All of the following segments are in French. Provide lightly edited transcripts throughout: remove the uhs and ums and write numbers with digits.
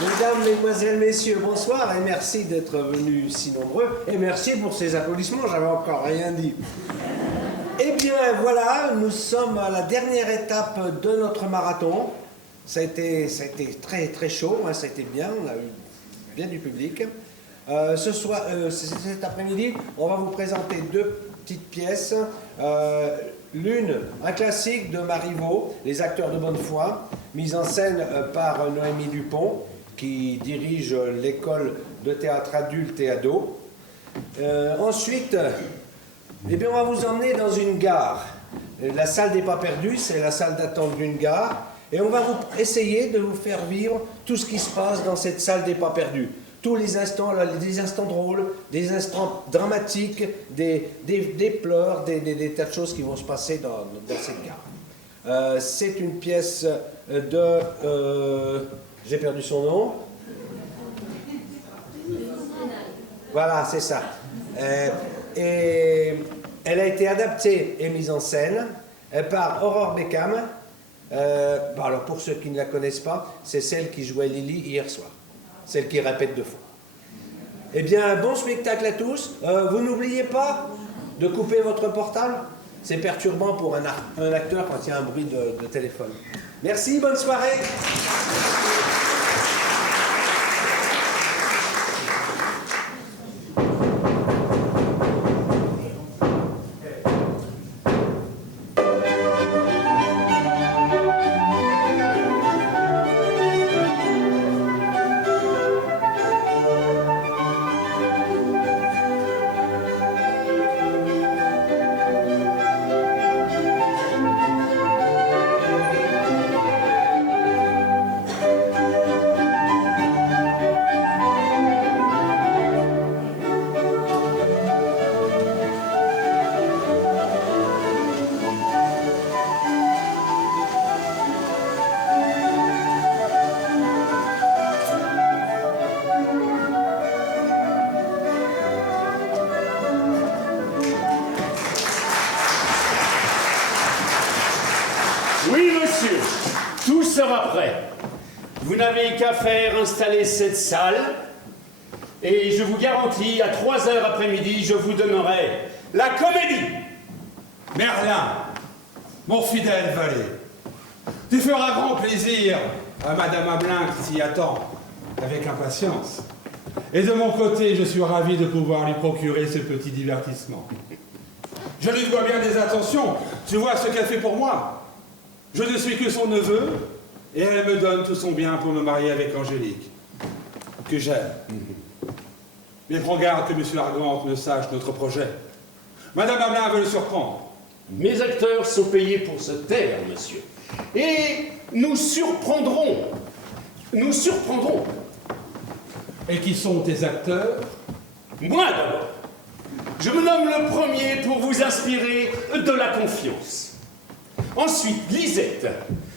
Mesdames, Mesdemoiselles, Messieurs, bonsoir et merci d'être venus si nombreux. Et merci pour ces applaudissements, j'avais encore rien dit. Eh bien voilà, nous sommes à la dernière étape de notre marathon. Ça a été très très chaud, hein, ça a été bien, on a eu bien du public. Cet après-midi, on va vous présenter deux petites pièces. L'une, un classique de Marivaux, Les acteurs de bonne foi, mise en scène par Noémie Dupont, qui dirige l'école de théâtre adulte et ado. Ensuite, eh bien, on va vous emmener dans une gare. La salle des pas perdus, c'est la salle d'attente d'une gare. Et on va essayer de vous faire vivre tout ce qui se passe dans cette salle des pas perdus. Tous les instants, des instants drôles, des instants dramatiques, des pleurs, des tas de choses qui vont se passer dans cette gare. C'est une pièce de... j'ai perdu son nom. Voilà, c'est ça. Et elle a été adaptée et mise en scène par Aurore Beckham. Alors pour ceux qui ne la connaissent pas, c'est celle qui jouait Lily hier soir. Celle qui répète de fond. Eh bien, bon spectacle à tous. Vous n'oubliez pas de couper votre portable. C'est perturbant pour un acteur quand il y a un bruit de téléphone. Merci, bonne soirée. Vous n'avez qu'à faire installer cette salle et je vous garantis, à 3h après-midi, je vous donnerai la comédie. Merlin, mon fidèle valet, tu feras grand plaisir à Madame Abelin qui s'y attend avec impatience. Et de mon côté, je suis ravi de pouvoir lui procurer ce petit divertissement. Je lui dois bien des attentions. Tu vois ce qu'elle fait pour moi. Je ne suis que son neveu. Et elle me donne tout son bien pour me marier avec Angélique, que j'aime. Mais prends garde que M. Argante ne sache notre projet. Madame Abelin veut le surprendre. Mes acteurs sont payés pour se taire, monsieur. Et nous surprendrons. Nous surprendrons. Et qui sont tes acteurs? Moi d'abord. Je me nomme le premier pour vous inspirer de la confiance. Ensuite, Lisette,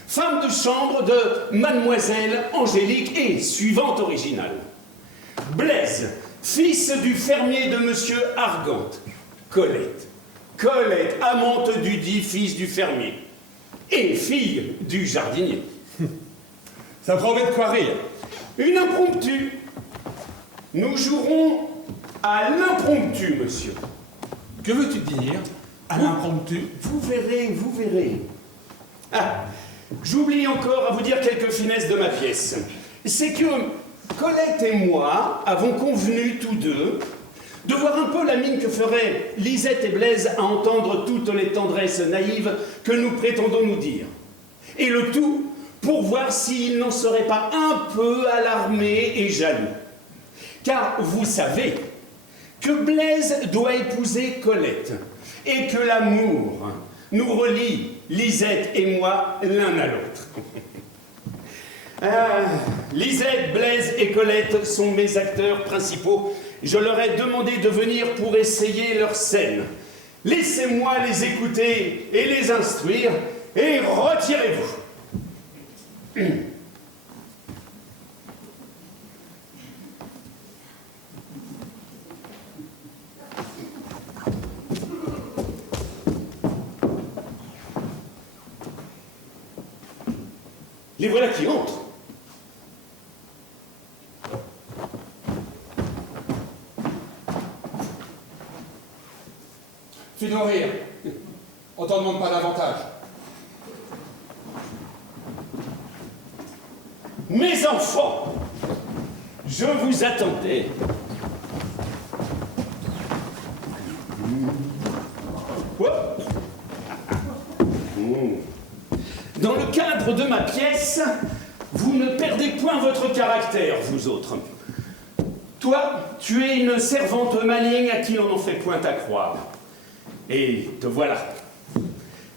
femme de chambre de Mademoiselle Angélique et suivante originale. Blaise, fils du fermier de Monsieur Argante. Colette, amante du dit fils du fermier. Et fille du jardinier. Ça promet de quoi rire. Une impromptue. Nous jouerons à l'impromptu, monsieur. Que veux-tu dire, à l'impromptu? Vous verrez, vous verrez. Ah, j'oublie encore à vous dire quelques finesses de ma pièce. C'est que Colette et moi avons convenu tous deux de voir un peu la mine que feraient Lisette et Blaise à entendre toutes les tendresses naïves que nous prétendons nous dire. Et le tout pour voir s'ils n'en seraient pas un peu alarmés et jaloux. Car vous savez que Blaise doit épouser Colette et que l'amour nous relie, Lisette et moi, l'un à l'autre. Lisette, Blaise et Colette sont mes acteurs principaux. Je leur ai demandé de venir pour essayer leur scène. Laissez-moi les écouter et les instruire, et retirez-vous. Les voilà qui entrent. Fais donc rire. On t'en demande pas davantage. Mes enfants, je vous attendais. Hop. Dans le cadre de ma pièce, vous ne perdez point votre caractère, vous autres. Toi, tu es une servante maligne à qui on n'en fait point à croire. Et te voilà.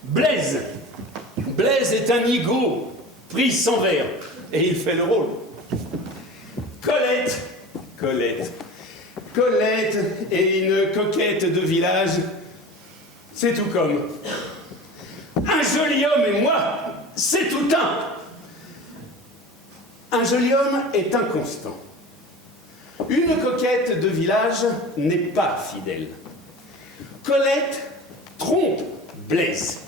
Blaise. Blaise est un nigaud, pris sans verre, et il fait le rôle. Colette. Colette est une coquette de village. C'est tout comme. Un joli homme et moi, c'est tout un joli homme est inconstant. Une coquette de village n'est pas fidèle. Colette trompe Blaise.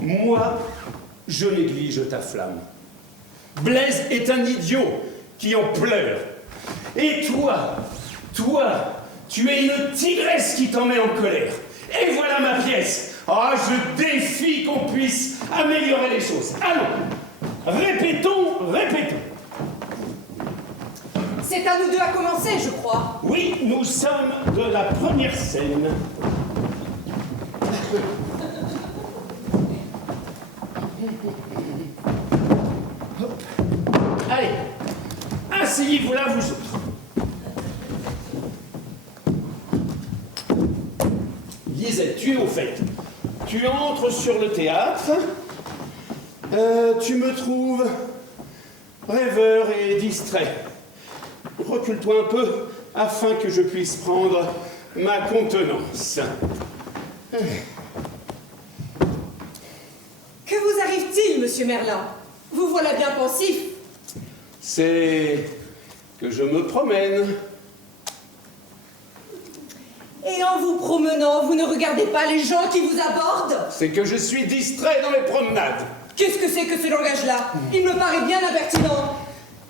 Moi, je néglige ta flamme. Blaise est un idiot qui en pleure. Et toi, tu es une tigresse qui t'en met en colère. Et voilà ma pièce. Ah, je défie qu'on puisse améliorer les choses. Allons, répétons. C'est à nous deux à commencer, je crois. Oui, nous sommes de la première scène. Hop. Allez, asseyez-vous là, vous autres. Lisette, tu es au fait. Tu entres sur le théâtre. Tu me trouves rêveur et distrait. Recule-toi un peu afin que je puisse prendre ma contenance. Que vous arrive-t-il, monsieur Merlin? Vous voilà bien pensif. C'est que je me promène. Et en vous promenant, vous ne regardez pas les gens qui vous abordent? C'est que je suis distrait dans les promenades. Qu'est-ce que c'est que ce langage-là? Il me paraît bien impertinent.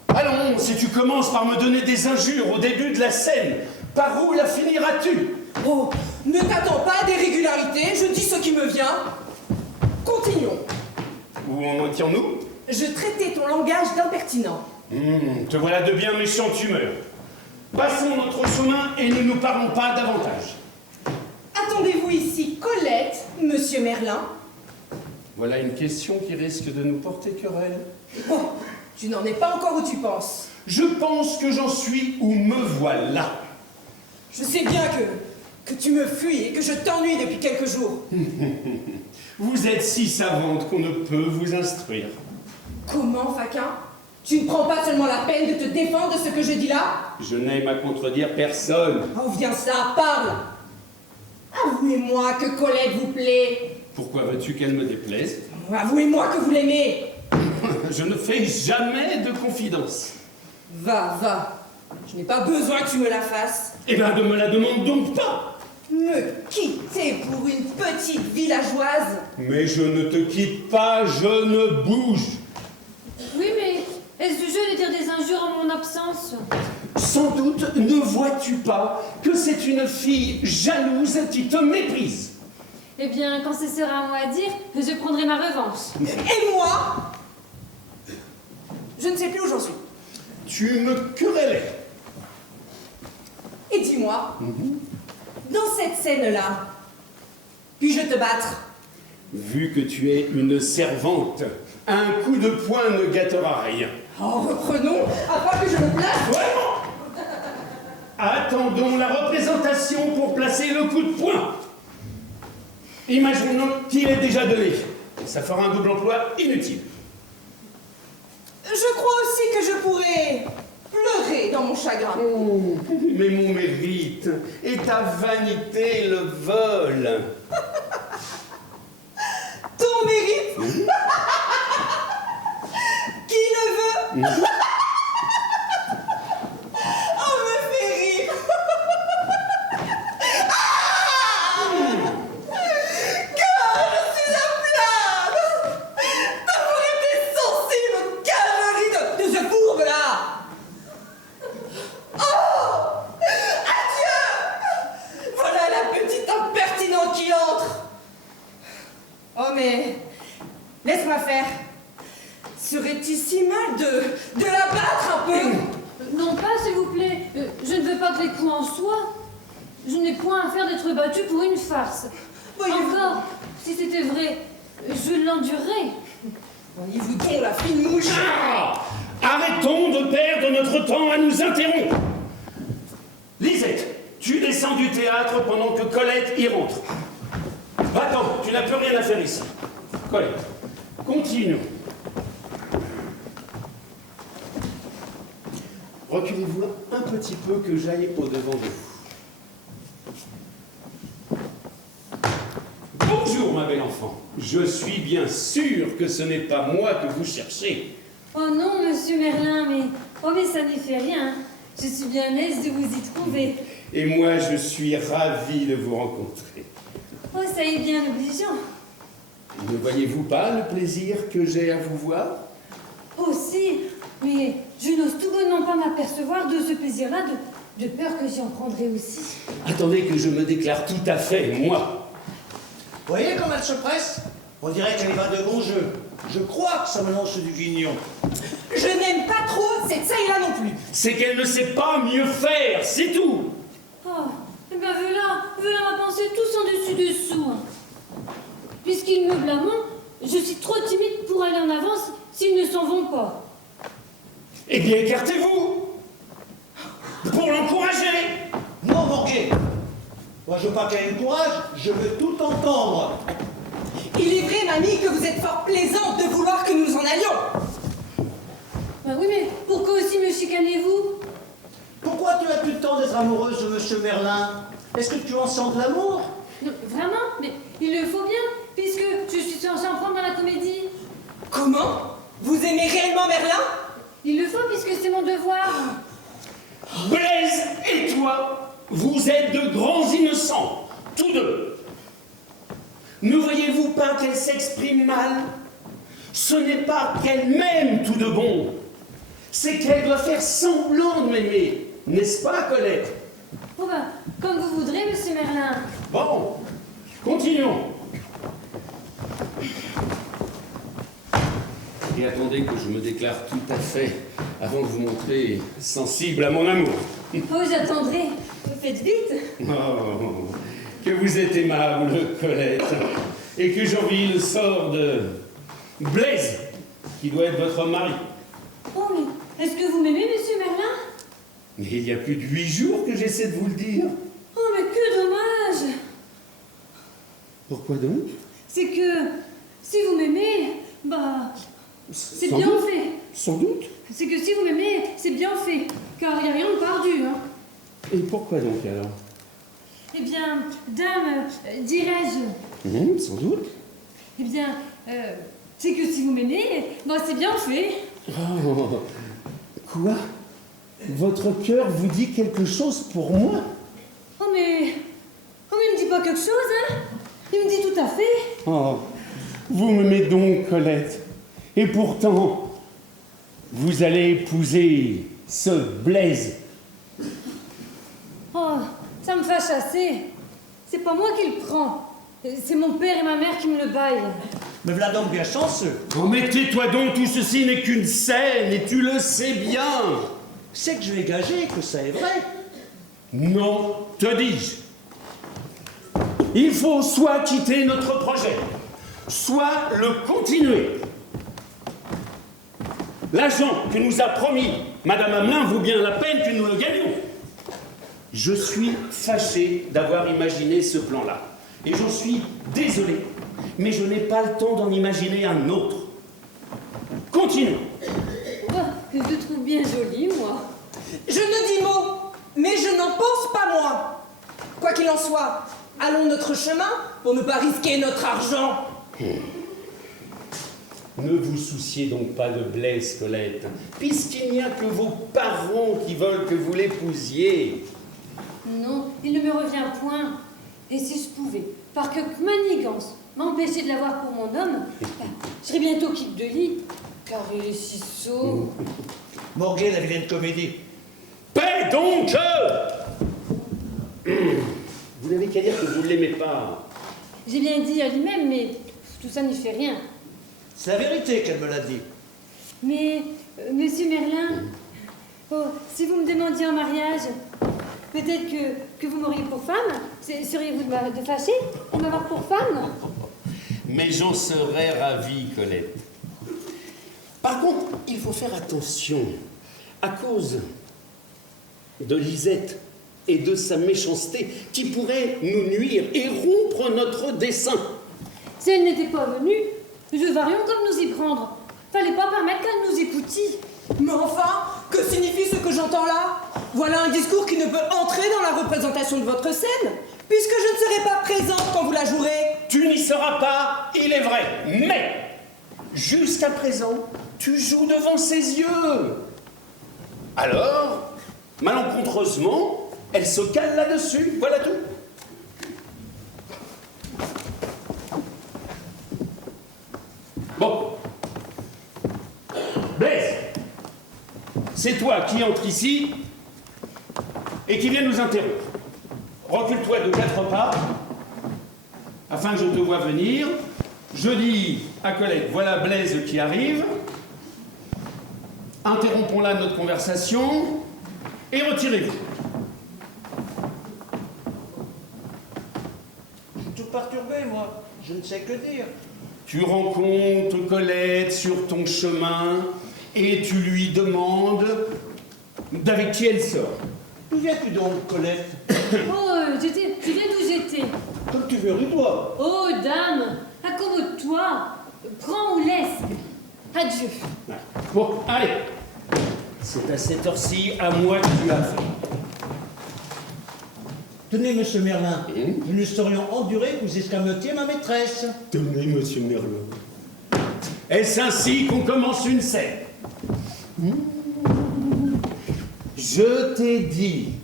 Allons, si tu commences par me donner des injures au début de la scène, par où la finiras-tu? Oh, ne t'attends pas à des régularités, je dis ce qui me vient. Continuons. Où en étions-nous? Je traitais ton langage d'impertinent. Te voilà de bien méchante humeur. Passons notre chemin et ne nous parlons pas davantage. Attendez-vous ici Colette, monsieur Merlin? Voilà une question qui risque de nous porter querelle. Oh, tu n'en es pas encore où tu penses. Je pense que j'en suis où me voilà. Je sais bien que tu me fuis et que je t'ennuie depuis quelques jours. Vous êtes si savante qu'on ne peut vous instruire. Comment, Faquin? Tu ne prends pas seulement la peine de te défendre de ce que je dis là? Je n'aime à contredire personne. Oh, viens ça, parle! Avouez-moi que Colette vous plaît. Pourquoi veux-tu qu'elle me déplaise? Avouez-moi que vous l'aimez. Je ne fais jamais de confidence. Va. Je n'ai pas besoin que tu me la fasses. Eh bien, ne me la demande donc pas. Me quitter pour une petite villageoise? Mais je ne te quitte pas, je ne bouge. Oui, mais est-ce du jeu de dire des injures en mon absence? Sans doute ne vois-tu pas que c'est une fille jalouse qui te méprise. Eh bien, quand ce sera à moi à dire, je prendrai ma revanche. Et moi? Je ne sais plus où j'en suis. Tu me querellais. Et dis-moi, dans cette scène-là, puis-je te battre? Vu que tu es une servante, un coup de poing ne gâtera rien. Oh, reprenons, afin que je me place. Vraiment? Attendons la représentation pour placer le coup de poing. Imaginons qu'il est déjà donné. Ça fera un double emploi inutile. Je crois aussi que je pourrais pleurer dans mon chagrin. Oh, mais mon mérite et ta vanité le vol. Ton mérite? Qui le veut? Oh, me fait rire. Car je suis à plaindre d'avoir été faire. Serait-il si mal de la battre un peu? Non pas, s'il vous plaît. Je ne veux pas que les coups en soient. Je n'ai point à faire d'être battue pour une farce. Voyez-vous. Encore, si c'était vrai, je l'endurerais. Voyez-vous donc la fine mouche? Ah! Arrêtons de perdre notre temps à nous interrompre. Lisette, tu descends du théâtre pendant que Colette y rentre. Attends, tu n'as plus rien à faire ici. Colette, continue. Reculez-vous un petit peu que j'aille au-devant de vous. Bonjour, ma belle enfant. Je suis bien sûr que ce n'est pas moi que vous cherchez. Oh non, monsieur Merlin, mais ça n'y fait rien. Je suis bien aise de vous y trouver. Et moi, je suis ravi de vous rencontrer. Oh, ça est bien obligeant. Ne voyez-vous pas le plaisir que j'ai à vous voir? Oh si, mais je n'ose tout bonnement pas m'apercevoir de ce plaisir-là, de peur que j'y en prendrais aussi. Attendez que je me déclare tout à fait, moi. Vous voyez comme elle se presse? On dirait qu'elle va de bon jeu. Je crois que ça me lance du guignon. Je n'aime pas trop cette saille-là non plus. C'est qu'elle ne sait pas mieux faire, c'est tout. Oh, eh ben voilà ma pensée tous en dessus-dessous. Puisqu'ils me blâment, je suis trop timide pour aller en avance s'ils ne s'en vont pas. Eh bien, écartez-vous pour l'encourager. Non, Morguet. Moi, je veux pas qu'elle ait le courage, je veux tout entendre. Il est vrai, mamie, que vous êtes fort plaisante de vouloir que nous en allions. Ben oui, mais pourquoi aussi me chicanez-vous? Pourquoi tu as plus le temps d'être amoureuse de Monsieur Merlin? Est-ce que tu en sens de l'amour? Non, vraiment? Mais il le faut bien, puisque je suis censée en prendre dans la comédie. Comment? Vous aimez réellement Merlin? Il le faut, puisque c'est mon devoir. Blaise et toi, vous êtes de grands innocents, tous deux. Ne voyez-vous pas qu'elle s'exprime mal? Ce n'est pas qu'elle m'aime tout de bon, c'est qu'elle doit faire semblant de m'aimer. N'est-ce pas, Colette? Oh ben, comme vous voudrez, monsieur Merlin. Bon, continuons. Et attendez que je me déclare tout à fait avant de vous montrer sensible à mon amour. Oh, j'attendrai. Faites vite. Oh, que vous êtes aimable, Colette, et que j'envie le sort de Blaise, qui doit être votre mari. Oh, mais est-ce que vous m'aimez, monsieur Merlin? Mais il y a plus de 8 jours que j'essaie de vous le dire. Oh, mais que dommage. Pourquoi donc? C'est que si vous m'aimez, bah, c'est Sans bien doute. fait. Sans doute. C'est que si vous m'aimez, c'est bien fait. Car il n'y a rien de perdu, hein. Et pourquoi donc alors? Eh bien, dame, dirais-je, Sans doute. eh bien, c'est que si vous m'aimez, bah, c'est bien fait. Oh, quoi? Votre cœur vous dit quelque chose pour moi? Oh, mais il me dit pas quelque chose, hein. Il me dit tout à fait. Oh, vous m'aimez donc, Colette. Et pourtant, vous allez épouser ce Blaise. Oh, ça me fâche assez. C'est pas moi qui le prends. C'est mon père et ma mère qui me le baillent. Mais voilà donc bien chanceux. Oh, mais tais-toi donc, tout ceci n'est qu'une scène, et tu le sais bien. C'est que je vais gager que ça est vrai. Non, te dis-je. Il faut soit quitter notre projet, soit le continuer. L'argent que nous a promis Madame Hamelin vaut bien la peine que nous le gagnions. Je suis fâché d'avoir imaginé ce plan-là. Et j'en suis désolé. Mais je n'ai pas le temps d'en imaginer un autre. Continuons. Oh, que je le trouve bien joli, moi. Je ne dis mot, mais je n'en pense pas moins. Quoi qu'il en soit, allons notre chemin pour ne pas risquer notre argent. Ne vous souciez donc pas de Blaise, Colette, puisqu'il n'y a que vos parents qui veulent que vous l'épousiez. Non, il ne me revient point. Et si je pouvais, par quelque manigance, m'empêcher de l'avoir pour mon homme, bah, je serais bientôt quitte de lit, car il est si sot. Morguet, la vilaine comédie. Paix donc! Vous n'avez qu'à dire que vous ne l'aimez pas. J'ai bien dit à lui-même, mais tout ça n'y fait rien. C'est la vérité qu'elle me l'a dit. Mais, monsieur Merlin, oh, si vous me demandiez en mariage, peut-être que vous m'auriez pour femme. Seriez-vous de fâcher de m'avoir pour femme? Mais j'en serais ravi, Colette. Par contre, il faut faire attention. À cause de Lisette et de sa méchanceté qui pourrait nous nuire et rompre notre dessein. Si elle n'était pas venue, nous varions comme nous y prendre. Fallait pas permettre qu'elle nous écoutît. Mais enfin, que signifie ce que j'entends là? Voilà un discours qui ne peut entrer dans la représentation de votre scène, puisque je ne serai pas présente quand vous la jouerez. Tu n'y seras pas, il est vrai, mais jusqu'à présent, tu joues devant ses yeux. Alors, malencontreusement, elle se cale là-dessus, voilà tout. Bon. Blaise, c'est toi qui entres ici et qui viens nous interrompre. Recule-toi de 4 pas, afin que je te voie venir. Je dis à Colette, voilà Blaise qui arrive. Interrompons là notre conversation et retirez-vous. Je suis tout perturbé, moi. Je ne sais que dire. Tu rencontres Colette sur ton chemin et tu lui demandes d'avec qui elle sort. D'où viens-tu donc, Colette? Oh, je viens d'où j'étais. Comme tu veux, rue-toi. Oh, dame, accommode-toi. Prends ou laisse. Adieu. Bon, allez. C'est à cette heure-ci à moi que tu as fait. Tenez, monsieur Merlin, nous ne saurions endurer que vous escamotiez ma maîtresse. Tenez, monsieur Merlin. Est-ce ainsi qu'on commence une scène? Je t'ai dit,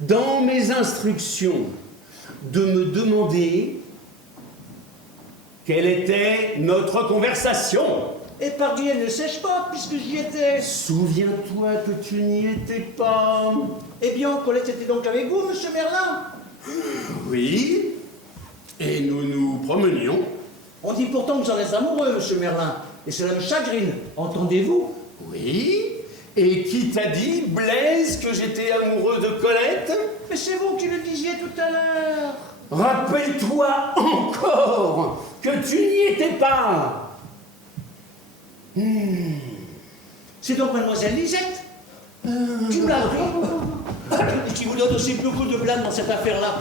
dans mes instructions, de me demander quelle était notre conversation. Et pardi, elle ne sèche pas, puisque j'y étais. Souviens-toi que tu n'y étais pas. Eh bien, Colette était donc avec vous, monsieur Merlin? Oui, et nous nous promenions. On dit pourtant que j'en ai amoureux, monsieur Merlin. Et cela me chagrine. Entendez-vous? Oui, et qui t'a dit, Blaise, que j'étais amoureux de Colette? Mais c'est vous qui le disiez tout à l'heure. Rappelle-toi encore que tu n'y étais pas. C'est donc mademoiselle Lisette qui me l'a appris. Et qui vous donne aussi beaucoup de blâme dans cette affaire-là.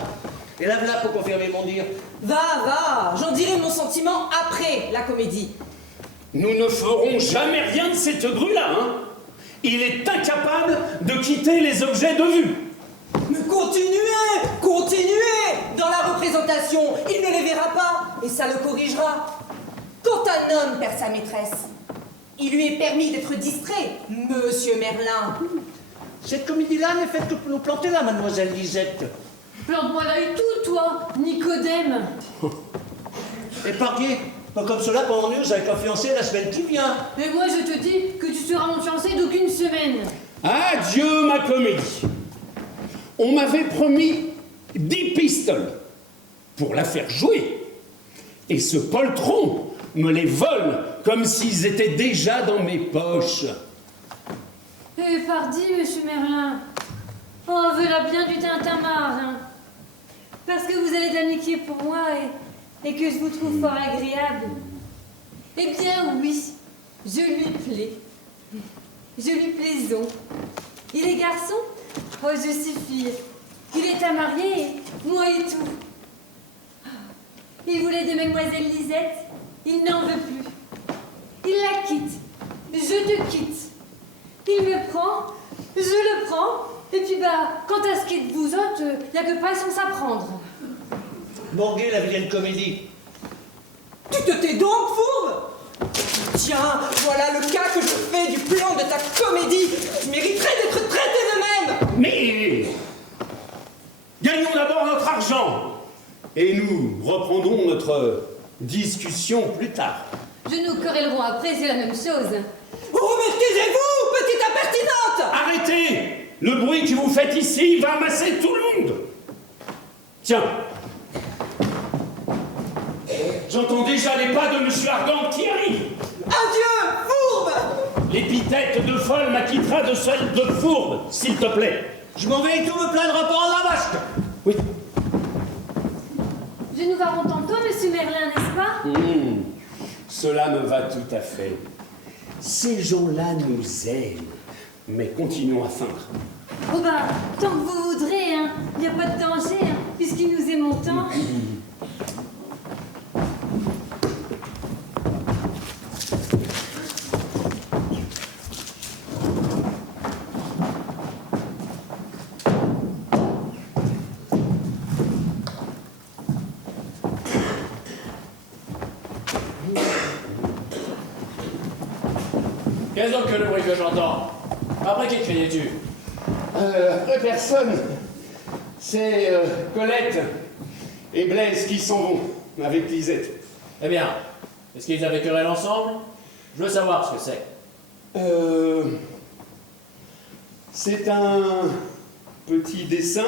Et là, voilà pour confirmer mon dire. Va, j'en dirai mon sentiment après la comédie. Nous ne ferons jamais rien de cette grue-là, hein. Il est incapable de quitter les objets de vue. Mais continuez dans la représentation, il ne les verra pas, et ça le corrigera. Quand un homme perd sa maîtresse, il lui est permis d'être distrait, monsieur Merlin. Cette comédie-là n'est faite que pour nous planter là, mademoiselle Lisette. Plante-moi là et tout, toi, Nicodème. Épargnez. Pas comme cela qu'on m'ennuie avec un fiancé la semaine qui vient. Mais moi, je te dis que tu seras mon fiancé d'aucune semaine. Adieu, ma comédie. On m'avait promis 10 pistoles pour la faire jouer. Et ce poltron me les vole comme s'ils étaient déjà dans mes poches. Eh, pardi, monsieur Merlin. Oh, voilà bien du tintamarre, hein. Parce que vous avez de l'amitié pour moi et que je vous trouve fort agréable. Eh bien, oui, je lui plais. Je lui plaisons. Il est garçon? Oh, je suis fille. Il est à marier, moi et tout. Il voulait de mademoiselle Lisette, il n'en veut plus. Il la quitte, je te quitte. Il me prend, je le prends, et puis quant à ce qui est de vous autres, il n'y a que patience à prendre. Morguez la vilaine comédie. Tu te tais donc, fourbe? Tiens, voilà le cas que je fais du plan de ta comédie. Tu mériterais d'être traité de même. Mais gagnons d'abord notre argent et nous reprendrons notre discussion plus tard. Je nous querellerons après, c'est la même chose. Oh, mais taisez-vous, petite impertinente! Arrêtez! Le bruit que vous faites ici va amasser tout le monde. Tiens. J'entends déjà les pas de Monsieur Argand qui arrive. Adieu, fourbe! L'épithète de folle m'acquittera de celle de fourbe, s'il te plaît. Je m'en vais et tout me plaindra pas en la vache. Oui. Je nous voir tantôt, monsieur Merlin, n'est-ce pas? Cela me va tout à fait. Ces gens-là nous aiment, mais continuons à feindre. Oh ben, tant que vous voudrez, hein. Il n'y a pas de danger, hein, puisqu'il nous aime autant. Qu'est-ce donc que le bruit que j'entends? Après qui criais-tu? Après personne. C'est Colette et Blaise qui s'en vont avec Lisette. Eh bien, est-ce qu'ils avaient querelle ensemble? Je veux savoir ce que c'est. C'est un petit dessin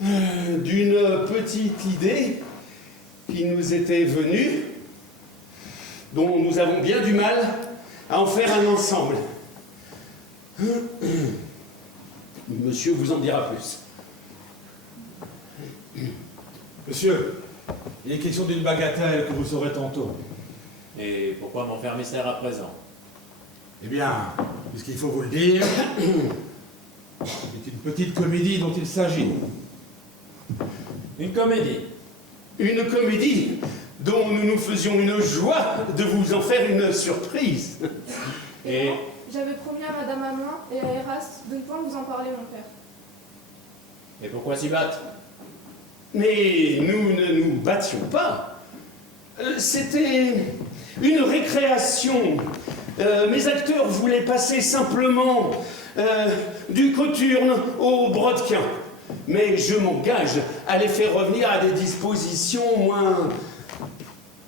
d'une petite idée qui nous était venue, dont nous avons bien du mal à en faire un ensemble. Monsieur vous en dira plus. Monsieur, il est question d'une bagatelle que vous saurez tantôt. Et pourquoi m'en faire mystère à présent? Eh bien, puisqu'il faut vous le dire, c'est une petite comédie dont il s'agit. Une comédie. Une comédie dont nous nous faisions une joie de vous en faire une surprise. Et J'avais promis à Madame Hamelin et à Eraste de ne point vous en parler, mon père. Et pourquoi s'y battre? mais nous ne nous battions pas. C'était une récréation. Mes acteurs voulaient passer simplement du coturne au brodequin. Mais je m'engage à les faire revenir à des dispositions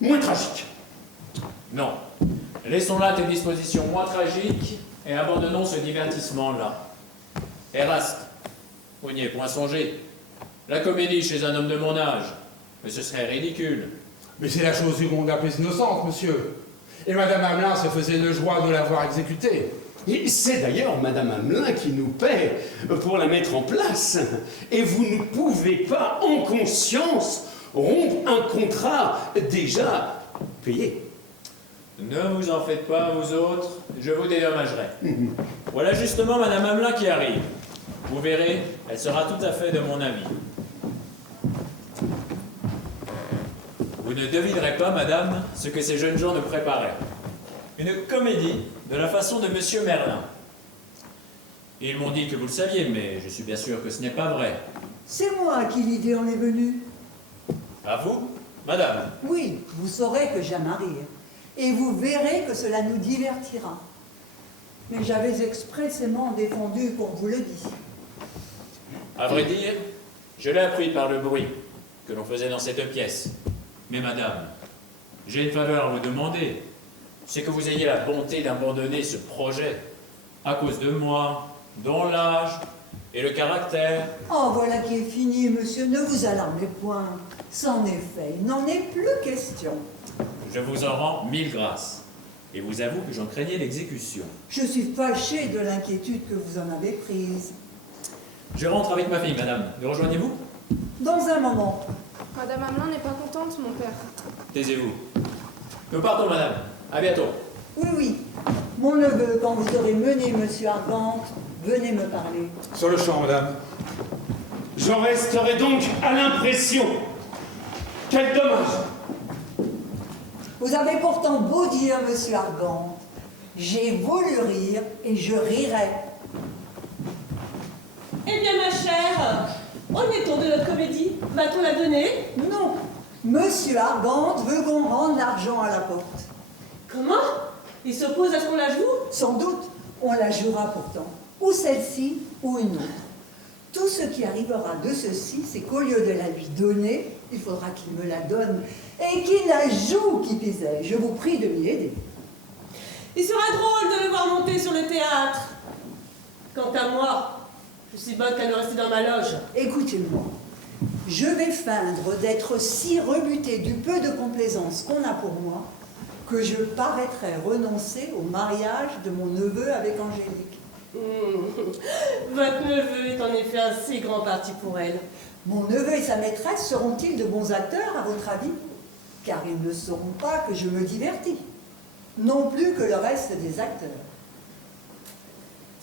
moins tragiques. Non. Laissons là tes dispositions moins tragiques et abandonnons ce divertissement-là. Eraste, vous n'y êtes point songé. La comédie chez un homme de mon âge, mais ce serait ridicule. Mais c'est la chose du monde la plus innocente, monsieur. Et Madame Hamelin se faisait une joie de l'avoir exécutée. Et c'est d'ailleurs Madame Hamelin qui nous paie pour la mettre en place. Et vous ne pouvez pas, en conscience, rompre un contrat déjà payé. Ne vous en faites pas, vous autres, je vous dédommagerai. Voilà justement Madame Hamelin qui arrive. Vous verrez, elle sera tout à fait de mon avis. Vous ne devinerez pas, madame, ce que ces jeunes gens nous préparaient. Une comédie de la façon de Monsieur Merlin. Ils m'ont dit que vous le saviez, mais je suis bien sûr que ce n'est pas vrai. C'est moi à qui l'idée en est venue. À vous, madame? Oui, vous saurez que j'aime à rire. Et vous verrez que cela nous divertira. Mais j'avais expressément défendu qu'on vous le dise. À vrai dire, je l'ai appris par le bruit que l'on faisait dans cette pièce. Mais madame, j'ai une faveur à vous demander. C'est que vous ayez la bonté d'abandonner ce projet à cause de moi, dont l'âge et le caractère. Oh, voilà qui est fini, monsieur, ne vous alarmez point. C'en est fait, il n'en est plus question. Je vous en rends 1000 grâces. Et vous avoue que j'en craignais l'exécution. Je suis fâchée de l'inquiétude que vous en avez prise. Je rentre avec ma fille, madame. Me rejoignez-vous? Dans un moment. Madame Hamelin n'est pas contente, mon père. Taisez-vous. Nous partons, madame. À bientôt. Oui, oui. Mon neveu, quand vous aurez mené monsieur Argante, venez me parler. Sur le champ, madame. J'en resterai donc à l'impression. Quel dommage! Vous avez pourtant beau dire, monsieur Argante. J'ai voulu rire et je rirai. Eh bien, ma chère, en est-on de notre comédie? Va-t-on la donner? Non. Monsieur Argante veut qu'on rende l'argent à la porte. Comment? Il s'oppose à ce qu'on la joue? Sans doute, on la jouera pourtant. Ou celle-ci, ou une autre. Tout ce qui arrivera de ceci, c'est qu'au lieu de la lui donner, il faudra qu'il me la donne. Et qu'il la joue, qui pisait. Je vous prie de m'y aider. Il sera drôle de le voir monter sur le théâtre. Quant à moi, je suis bonne qu'à ne rester dans ma loge. Écoutez-moi. Je vais feindre d'être si rebutée du peu de complaisance qu'on a pour moi que je paraîtrais renoncer au mariage de mon neveu avec Angélique. Votre neveu est en effet un si grand parti pour elle. Mon neveu et sa maîtresse seront-ils de bons acteurs, à votre avis? Car ils ne sauront pas que je me divertis, non plus que le reste des acteurs.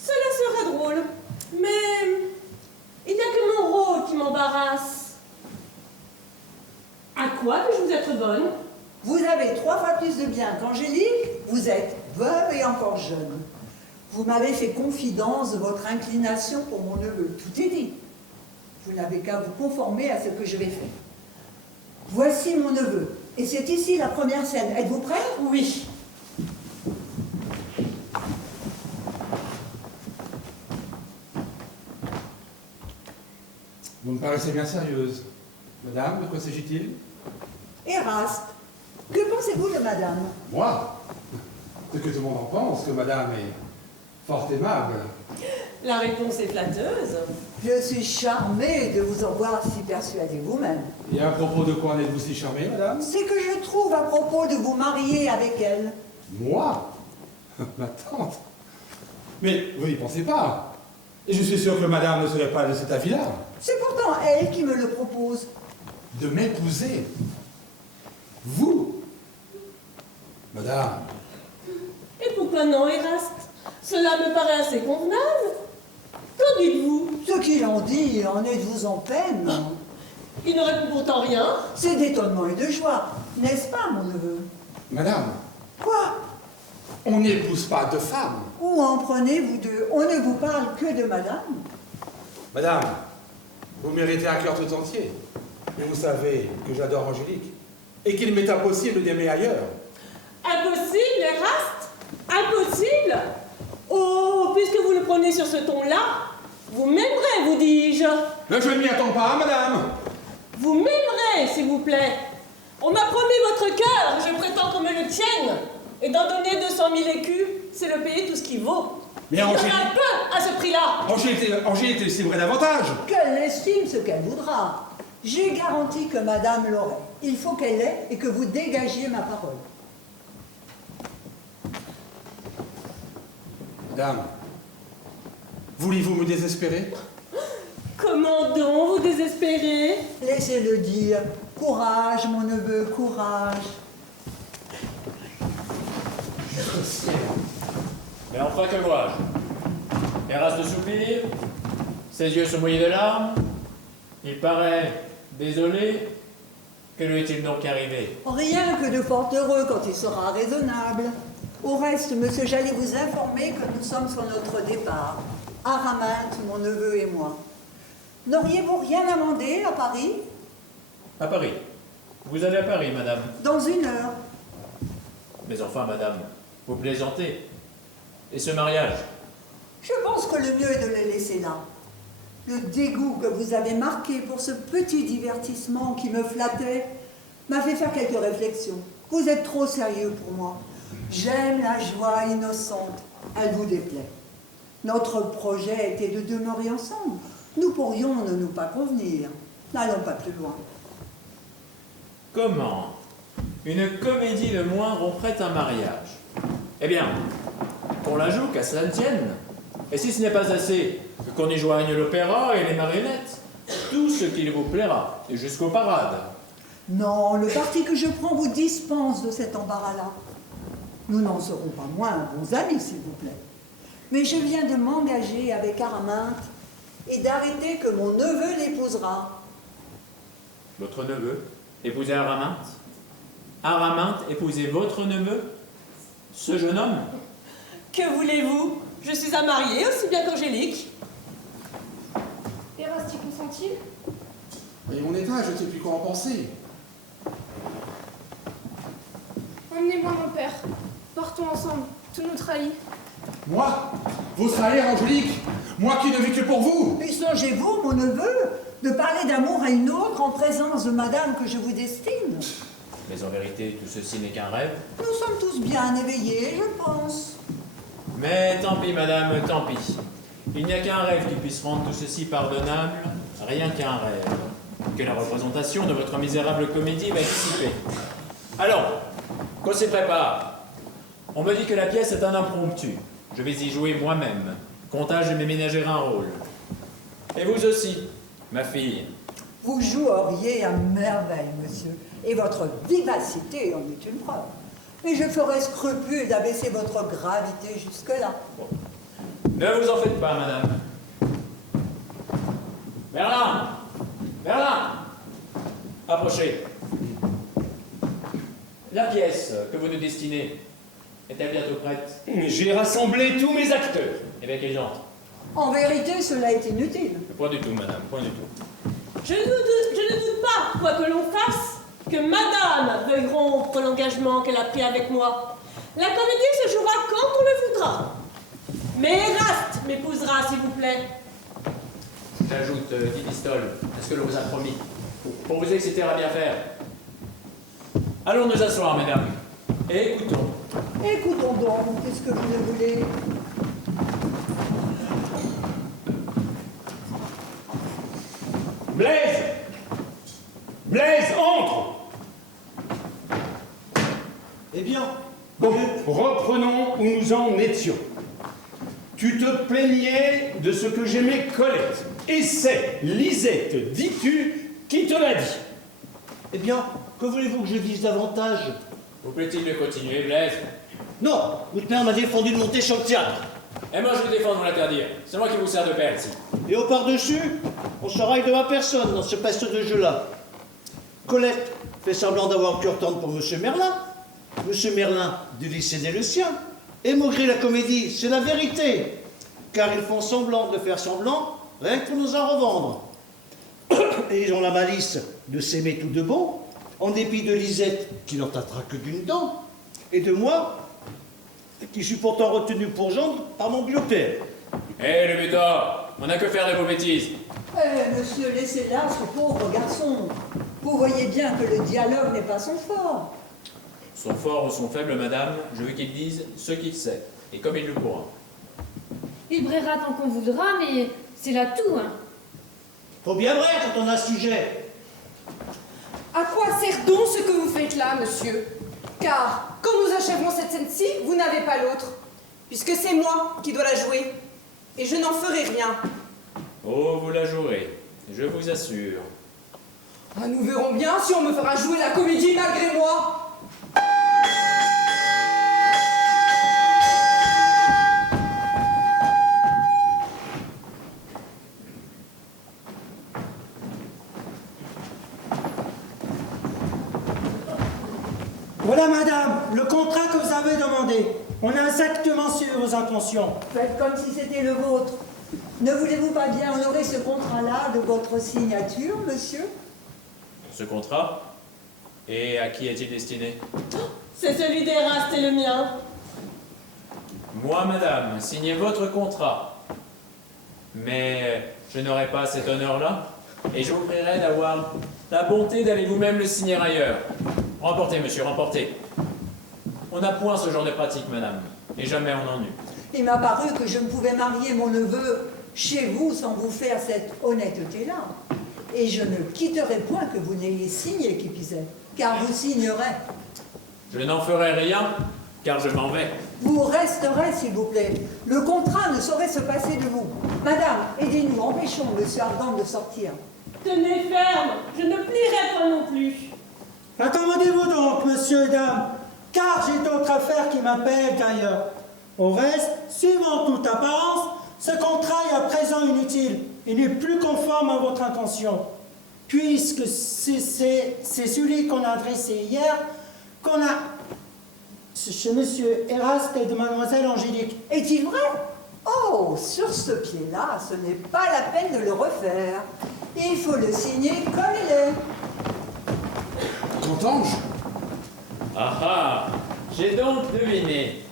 Cela serait drôle, mais il n'y a que mon rôle qui m'embarrasse. À quoi puis-je vous être bonne? Vous avez 3 fois plus de bien qu'Angélique, vous êtes veuve et encore jeune. Vous m'avez fait confidence de votre inclination pour mon neveu, tout est dit. Vous n'avez qu'à vous conformer à ce que je vais faire. Voici mon neveu, et c'est ici la première scène. Êtes-vous prêts? Oui. Vous me paraissez bien sérieuse. Madame, de quoi s'agit-il? Eraste, que pensez-vous de madame? Moi? Ce que tout le monde en pense, que madame est fort aimable. La réponse est flatteuse. Je suis charmée de vous en voir si persuadée vous-même. Et à propos de quoi en êtes-vous si charmée, madame? C'est que je trouve à propos de vous marier avec elle. Moi? Ma tante? Mais vous n'y pensez pas. Et je suis sûr que madame ne serait pas de cet avis-là. C'est pourtant elle qui me le propose. De m'épouser? Vous? Madame? Et pourquoi non, Eraste? Cela me paraît assez convenable. Qu'en dites-vous? Ce qu'il en dit, en êtes-vous en peine? Il ne répond pourtant rien. C'est d'étonnement et de joie, n'est-ce pas, mon neveu? Madame, Quoi? on n'épouse pas de femme. Où en prenez-vous deux? On ne vous parle que de madame. Madame, vous méritez un cœur tout entier. Mais vous savez que j'adore Angélique et qu'il m'est impossible d'aimer ailleurs. Impossible, Eraste? Impossible? Oh, puisque vous le prenez sur ce ton-là, vous m'aimerez, vous dis-je. Mais je ne m'y attends pas, madame. Vous m'aimerez, s'il vous plaît. On m'a promis votre cœur, je prétends qu'on me le tienne. Et d'en donner 200 000 écus, c'est le payer tout ce qu'il vaut. Mais il y en a Angélique- un peu à ce prix-là. Angélique estimerait davantage. Qu'elle estime ce qu'elle voudra. J'ai garanti que madame l'aurait. Il faut qu'elle l'ait et que vous dégagiez ma parole. Madame, voulez-vous me désespérer? Comment donc vous désespérez? Laissez-le dire. Courage, mon neveu, courage. Mais enfin, que vois-je? Eraste soupire, ses yeux sont mouillés de larmes. Il paraît désolé. Que lui est-il donc arrivé? Rien que de fort heureux quand il sera raisonnable. Au reste, monsieur, j'allais vous informer que nous sommes sur notre départ. Araminte, mon neveu et moi. N'auriez-vous rien amendé à Paris? À Paris. Vous allez à Paris, madame. Dans 1 heure. Mais enfin, madame, vous plaisantez. Et ce mariage? Je pense que le mieux est de les laisser là. Le dégoût que vous avez marqué pour ce petit divertissement qui me flattait m'a fait faire quelques réflexions. Vous êtes trop sérieux pour moi. J'aime la joie innocente. Elle vous déplaît. Notre projet était de demeurer ensemble. Nous pourrions ne nous pas convenir. N'allons pas plus loin. Comment une comédie de moins romprait un mariage? Eh bien, qu'on la joue, qu'à cela ne tienne. Et si ce n'est pas assez, qu'on y joigne l'opéra et les marionnettes. Tout ce qu'il vous plaira, et jusqu'aux parades. Non, le parti que je prends vous dispense de cet embarras-là. Nous n'en serons pas moins bons amis, s'il vous plaît. Mais je viens de m'engager avec Araminte et d'arrêter que mon neveu l'épousera. Votre neveu épousait Araminte? Araminte épousait votre neveu? Ce jeune homme? Que voulez-vous? Je suis à marier aussi bien qu'Angélique. Eraste y consent-il? Voyez mon état, je ne sais plus quoi en penser. Emmenez-moi mon père. Partons ensemble. Tout nous trahit. Moi? Vous trahir, Angélique? Moi qui ne vis que pour vous? Puis songez-vous, mon neveu, de parler d'amour à une autre en présence de madame que je vous destine. Mais en vérité, tout ceci n'est qu'un rêve. Nous sommes tous bien éveillés, je pense. Mais tant pis, madame, tant pis. Il n'y a qu'un rêve qui puisse rendre tout ceci pardonnable, rien qu'un rêve. Que la représentation de votre misérable comédie va dissiper. Alors, Qu'on s'y prépare. On me dit que la pièce est un impromptu. Je vais y jouer moi-même. Comptage de me ménager un rôle. Et vous aussi, ma fille. Vous joueriez à merveille, monsieur, et votre vivacité en est une preuve. Et je ferai scrupule d'abaisser votre gravité jusque-là. Ne vous en faites pas, madame. Merlin! Merlin! Approchez. La pièce que vous nous destinez est-elle bientôt prête? J'ai rassemblé tous mes acteurs. Eh bien, qu'ils entrent. En vérité, cela est inutile. Point du tout, madame, point du tout. Je ne doute pas, quoi que l'on fasse, que madame veuille rompre l'engagement qu'elle a pris avec moi. La comédie se jouera quand on le voudra. Mais Eraste m'épousera, s'il vous plaît. J'ajoute 10 pistoles à ce que l'on vous a promis, pour vous exciter à bien faire. Allons nous asseoir, mesdames, et écoutons. Écoutons donc, qu'est-ce que vous ne voulez? Blaise! Blaise, entre! Eh bien, Bon, reprenons où nous en étions. Tu te plaignais de ce que j'aimais Colette. Et c'est Lisette, dis-tu, qui te l'a dit. eh bien, que voulez-vous que je dise davantage? Vous plaît-il de continuer, Blaise? Non, votre mère m'a défendu de monter sur le théâtre. Et moi, je vous défends de vous l'interdire. C'est moi qui vous sers de père, ici. Et au par-dessus, on se raille de ma personne dans ce peste de jeu-là. Colette fait semblant d'avoir cœur tendre pour M. Merlin. M. Merlin dut lui céder le sien. Et maugrer la comédie, c'est la vérité. Car ils font semblant de faire semblant, rien que pour nous en revendre. Et ils ont la malice de s'aimer tout de bon, en dépit de Lisette, qui n'en tâtera que d'une dent, et de moi, qui suis pourtant retenu pour gendre par mon biopère. Hé, le butor, on n'a que faire de vos bêtises. Eh, monsieur, laissez là ce pauvre garçon. Vous voyez bien que le dialogue n'est pas son fort. Son fort ou son faible, madame, je veux qu'il dise ce qu'il sait, et comme il le pourra. Il braiera tant qu'on voudra, mais c'est là tout, hein. Faut bien vrai quand on a sujet. À quoi sert donc ce que vous faites là, monsieur? Car, quand nous achèverons cette scène-ci, vous n'avez pas l'autre, puisque c'est moi qui dois la jouer, et je n'en ferai rien. Oh, vous la jouerez, je vous assure. Ah, nous verrons bien si on me fera jouer la comédie malgré moi. Voilà, madame, le contrat que vous avez demandé. On a exactement suivi vos intentions. Faites comme si c'était le vôtre. Ne voulez-vous pas bien honorer ce contrat-là de votre signature, monsieur? Ce contrat? Et à qui est-il destiné? C'est celui d'Eraste et le mien. Moi, madame, signez votre contrat. Mais je n'aurai pas cet honneur-là, et je vous prierai d'avoir la bonté d'aller vous-même le signer ailleurs. Remportez, monsieur, remportez. On n'a point ce genre de pratique, madame, et jamais on en eut. Il m'a paru que je ne pouvais marier mon neveu chez vous sans vous faire cette honnêteté-là. Et je ne quitterai point que vous n'ayez signé qui pisait, car vous signerez. Je n'en ferai rien, car je m'en vais. Vous resterez, s'il vous plaît. Le contrat ne saurait se passer de vous. Madame, aidez-nous, empêchons monsieur Argan de sortir. Tenez ferme, je ne plierai pas non plus. Accommodez-vous donc, monsieur et dames, car j'ai d'autres affaires qui m'appellent d'ailleurs. Au reste, suivant toute apparence, ce contrat est à présent inutile et n'est plus conforme à votre intention, puisque c'est celui qu'on a adressé hier, qu'on a chez monsieur Eraste et de mademoiselle Angélique. Est-il vrai? Oh, sur ce pied-là, ce n'est pas la peine de le refaire. Il faut le signer comme il est. Grand-Ange, Ah ah, j'ai donc deviné.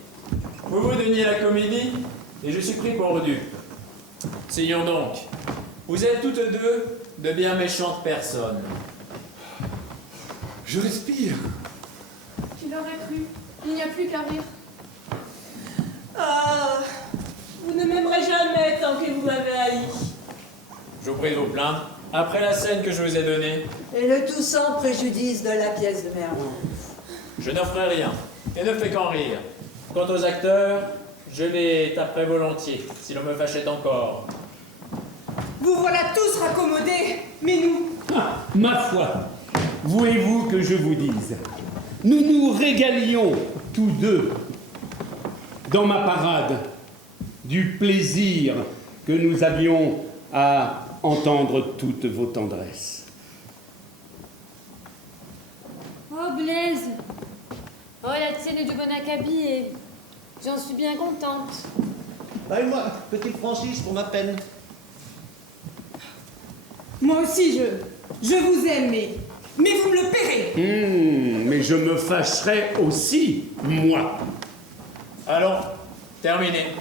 Vous vous donniez la comédie, et je suis pris pour dupe. Signons donc. Vous êtes toutes deux de bien méchantes personnes. je respire. Qui l'aurait cru? Il n'y a plus qu'à rire. Ah, vous ne m'aimerez jamais tant que vous m'avez haï. Je vous prie de vous plaindre. Après la scène que je vous ai donnée, Et le tout sans préjudice de la pièce de Merlin. Je n'offre rien et ne fais qu'en rire. Quant aux acteurs, je les taperai volontiers, si l'on me fâchait encore. Vous voilà tous raccommodés, mais nous, Ah, ma foi, voulez-vous que je vous dise, nous nous régalions tous deux dans ma parade du plaisir que nous avions à entendre toutes vos tendresses. Oh Blaise, oh la tienne est du bon acabit et j'en suis bien contente. Bah, et moi, petit Francis, pour ma peine. moi aussi je vous aime, mais vous me le paierez. Mais je me fâcherai aussi, moi. Allons, terminé.